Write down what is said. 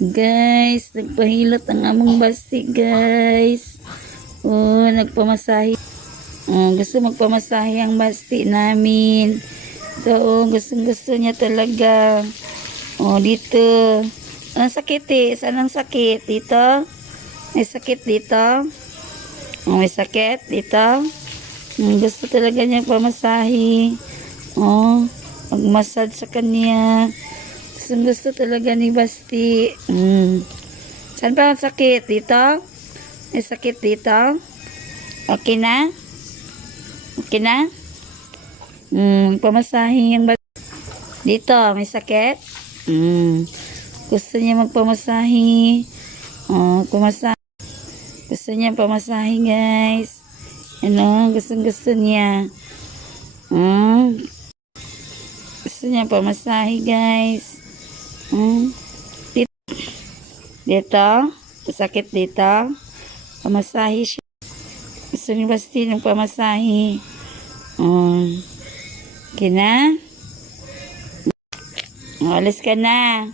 Guys, nagpahilot ang among basti, guys. Oh, nagpamasahe. Oh, gusto magpamasahe ang basti namin. So, oh, gusto niya talaga. Oh, dito. Ang sakit eh. Saan ang sakit? Dito? May sakit dito? Oh, may sakit dito? Gusto talaga niya pamasahe. Oh, magmasad sa kanya. Gusto talaga ni Basti. Saan pa ang sakit? Dito? May sakit dito? Okay na? Okay na? Pamasahe yung Basti. Dito, may sakit? Gusto niya magpamasahe. Oh, pamasahe. Gusto niya pamasahe, guys. Ano? Gusto niya. Gusto niya pamasahe, guys. Dito, sakit dito. Pamasahe siya. Gusto ni Basti ng pamasahe. Okay na? Alis ka na.